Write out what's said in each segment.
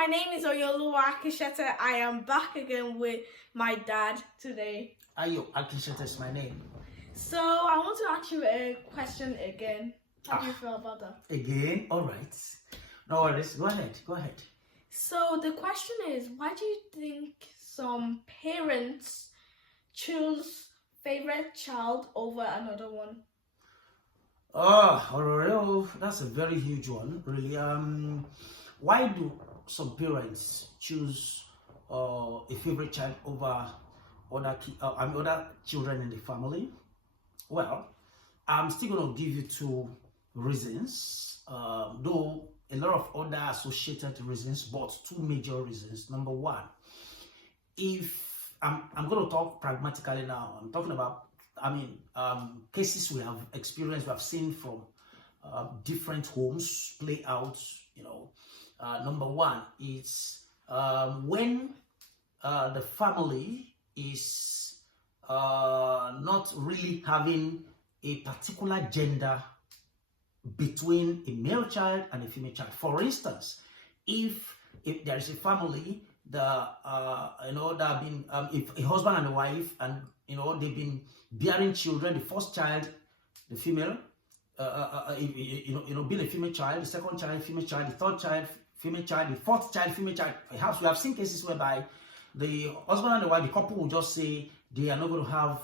my name is Oyoluwa Akisheta. I am back again with my dad today. Ayo Akisheta is my name. So I want to ask you a question again. How do you feel about that? Again? Alright. No worries. Go ahead. So the question is, why do you think some parents choose favorite child over another one? Oh, that's a very huge one, really. Why do some parents choose a favorite child over other children in the family? Well, I'm still going to give you two reasons, though a lot of other associated reasons, but two major reasons. Number one, if I'm going to talk pragmatically now, I'm talking about cases we have experienced, we have seen from different homes play out. Number one is when the family is not really having a particular gender between a male child and a female child. For instance, if there is a family that have been if a husband and a wife, and they've been bearing children, the first child, the female, being a female child, the second child, female child, the third child, female child, the fourth child, female child. Perhaps we have seen cases whereby the husband and the wife, the couple will just say they are not going to have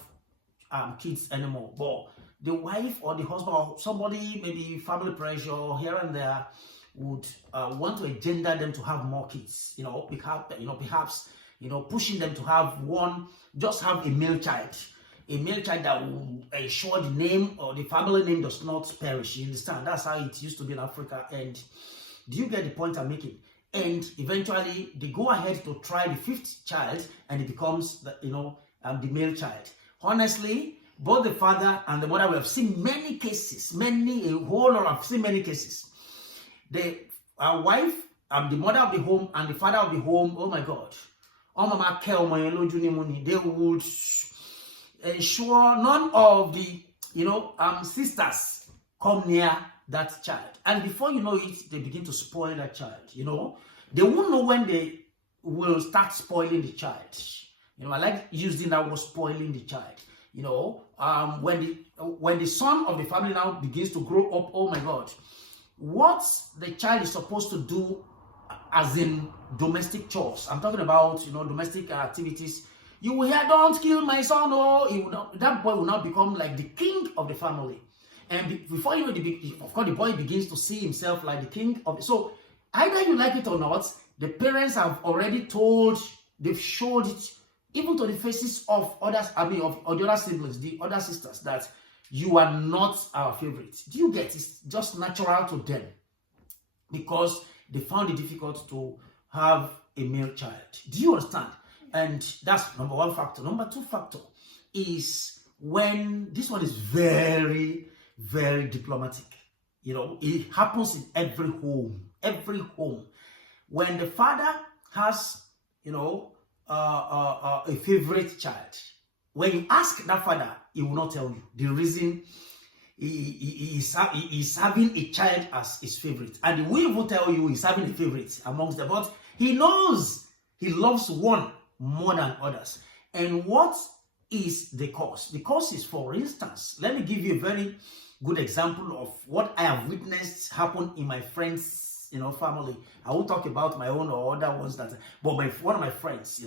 kids anymore, but the wife or the husband or somebody, maybe family pressure here and there, would want to engender them to have more kids. Perhaps pushing them to have a male child that will ensure the name or the family name does not perish. You understand? That's how it used to be in Africa. And do you get the point I'm making? And eventually they go ahead to try the fifth child, and it becomes the male child. Honestly, both the father and the mother, we have seen many cases, I've seen many cases. The wife, the mother of the home and the father of the home, oh my God, they would ensure none of the sisters come near that child. And before you know it, they begin to spoil that child. They won't know when they will start spoiling the child. I like using that word, spoiling the child. When the son of the family now begins to grow up, oh my God, what the child is supposed to do, as in domestic chores, I'm talking about domestic activities, you will hear, "Don't kill my son," that boy will now become like the king of the family. And before you know, of course, the boy begins to see himself like the king of it. So either you like it or not, the parents have already they've showed it, even to the faces of others, of the other siblings, the other sisters, that you are not our favorite. Do you get it? It's just natural to them because they found it difficult to have a male child. Do you understand? And that's number one factor. Number two factor is when this one is very, very diplomatic. It happens in every home. Every home. When the father has, a favorite child, when you ask that father, he will not tell you the reason he is having a child as his favorite. And he will even tell you he's having a favorite amongst them. But he knows he loves one more than others. And what is the cause? The cause is, for instance, let me give you a very good example of what I have witnessed happen in my friends' family. I won't talk about my own or other ones but one of my friends,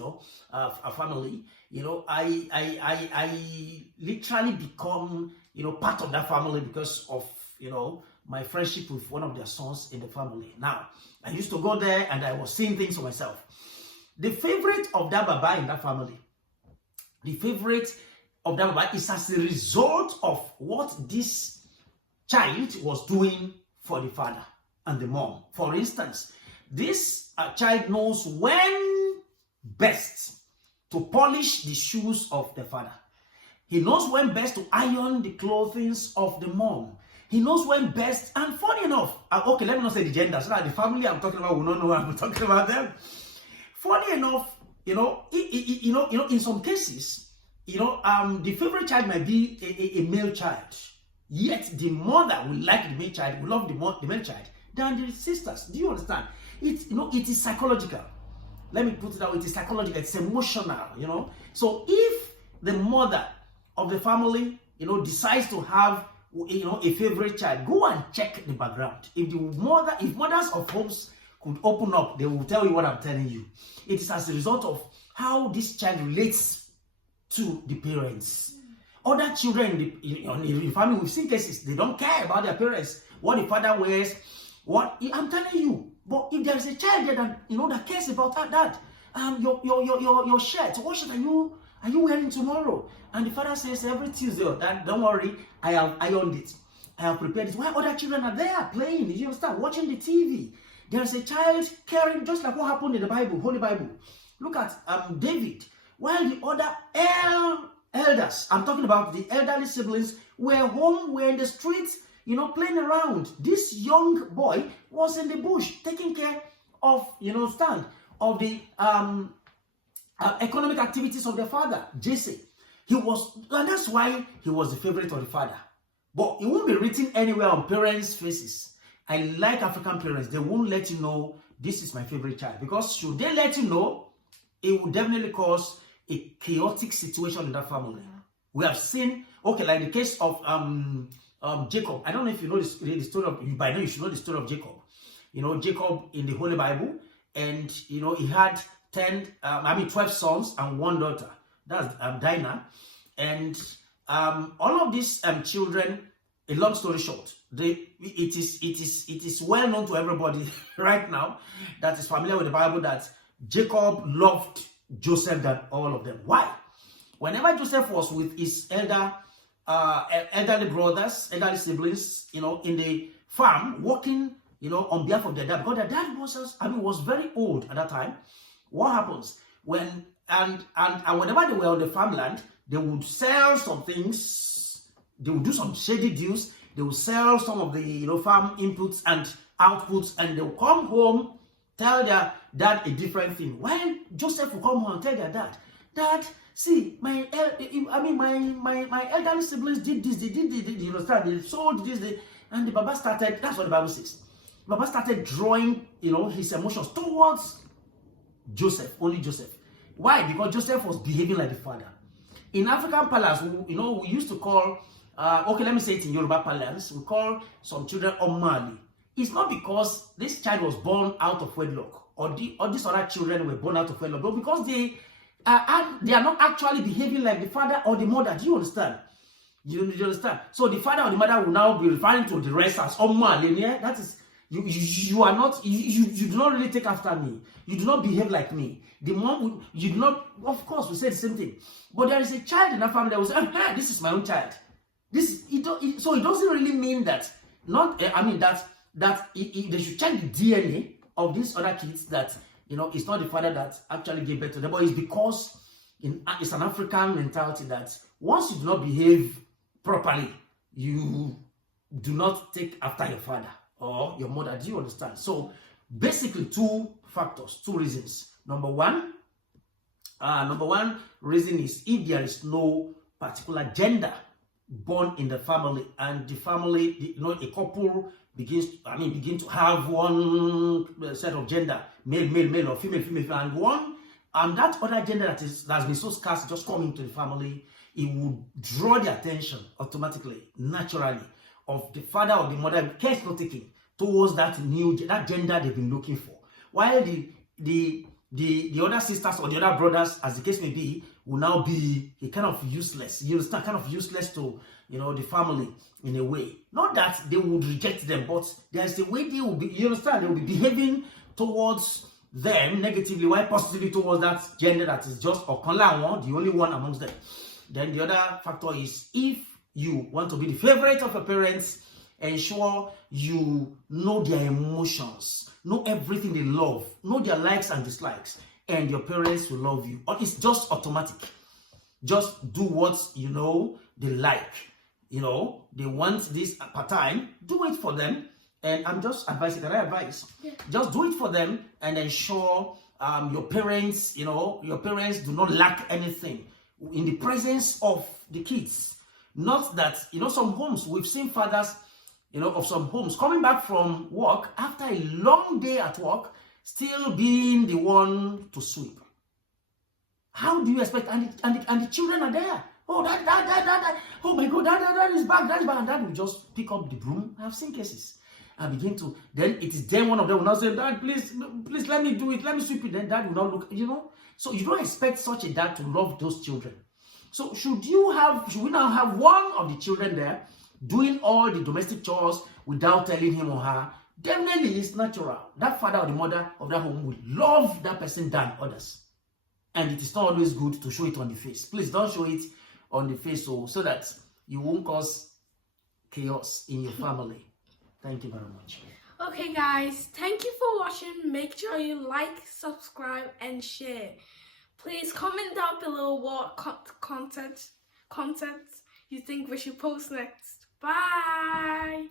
a family, I literally become, part of that family because of, my friendship with one of their sons in the family. Now, I used to go there and I was seeing things for myself. The favorite of that baba in that family, is as a result of what this child was doing for the father and the mom. For instance, this child knows when best to polish the shoes of the father. He knows when best to iron the clothing of the mom. He knows when best, and funny enough, okay, let me not say the gender, so that the family I'm talking about will not know what I'm talking about them. Funny enough, in some cases, the favorite child might be a male child. Yet the mother will like the male child, will love the male child than the sisters. Do you understand? it is psychological. Let me put it out. It is psychological. It's emotional. So if the mother of the family, decides to have, a favorite child, go and check the background. If mothers of homes could open up, they will tell you what I'm telling you. It is as a result of how this child relates to the parents. Other children in the family, we've seen cases, they don't care about their parents, what the father wears, I'm telling you. But if there's a child there that cares about that, your shirt, what shirt are you wearing tomorrow? And the father says every Tuesday, Dad, don't worry, I have ironed it, I have prepared it. While other children are there playing, you understand, watching the TV. There's a child caring, just like what happened in the Bible, Holy Bible. Look at David. While the other elders, I'm talking about the elderly siblings, were home, were in the streets, playing around. This young boy was in the bush taking care of, of the economic activities of their father, Jesse. And that's why he was the favorite of the father. But it won't be written anywhere on parents' faces. I like African parents. They won't let you know this is my favorite child, because should they let you know, it will definitely cause a chaotic situation in that family. We have seen, like the case of Jacob. I don't know if you know the story of, by now you should know the story of Jacob. Jacob in the Holy Bible, and he had 12 sons and one daughter. That's Dinah. And all of these children, a long story short, it is well known to everybody right now that is familiar with the Bible that Jacob loved Joseph than all of them. Why? Whenever Joseph was with his elderly brothers, elderly siblings, in the farm, working, on behalf of their dad, because their dad was very old at that time. What happens when and whenever they were on the farmland, they would sell some things, they would do some shady deals, they would sell some of the farm inputs and outputs, and they would come home, tell their dad a different thing. While Joseph would come home and tell their dad, see, my elderly siblings did this, they did, you understand, they sold this, and the Baba started, that's what the Bible says. Baba started drawing, his emotions towards Joseph, only Joseph. Why? Because Joseph was behaving like the father. In African parlance, we used to call, let me say it in Yoruba parlance, we call some children Omali. It's not because this child was born out of wedlock, or these other children were born out of wedlock, but because they are not actually behaving like the father or the mother. Do you understand? You understand? So the father or the mother will now be referring to the rest as Omali. Yeah? That is, you are not, you do not really take after me. You do not behave like me. The mom, you do not, of course, we say the same thing. But there is a child in that family that will say, this is my own child. So it doesn't really mean that, that they should check the DNA of these other kids, that, it's not the father that actually gave birth to them, but it's because it's an African mentality that once you do not behave properly, you do not take after your father or your mother. Do you understand? So basically two reasons. Number one reason is if there is no particular gender born in the family, and the family, a couple begin to have one set of gender, male or female, and that other gender that's been so scarce just come into the family, it would draw the attention automatically, naturally, of the father or the mother, care is not taken towards that gender they've been looking for. While the other sisters or the other brothers, as the case may be, will now be a kind of useless. You understand? Kind of useless to the family in a way. Not that they would reject them, but there's a way they will be. You understand? They will be behaving towards them negatively, while positively towards that gender that is just Okonla, the only one amongst them. Then the other factor is, if you want to be the favorite of your parents, ensure you know their emotions, know everything they love, know their likes and dislikes, and your parents will love you. Or it's just automatic. Just do what they like. They want this part-time, do it for them. And I'm just advising, can I advise? Yeah. Just do it for them and ensure your parents do not lack anything in the presence of the kids. Not that, some homes, we've seen fathers, of some homes coming back from work after a long day at work, still being the one to sweep. How do you expect? And the children are there. Oh, that. Oh my God, that is back, that is back. And dad will just pick up the broom. I've seen cases. And begin to, then it is then one of them will not say, Dad, please let me do it, let me sweep it. Then dad will not look, So you don't expect such a dad to love those children. So should we now have one of the children there doing all the domestic chores without telling him or her? Definitely it's natural. That father or the mother of that home will love that person than others. And it is not always good to show it on the face. Please don't show it on the face so that you won't cause chaos in your family. Thank you very much. Okay guys, thank you for watching. Make sure you like, subscribe and share. Please comment down below what content you think we should post next. Bye!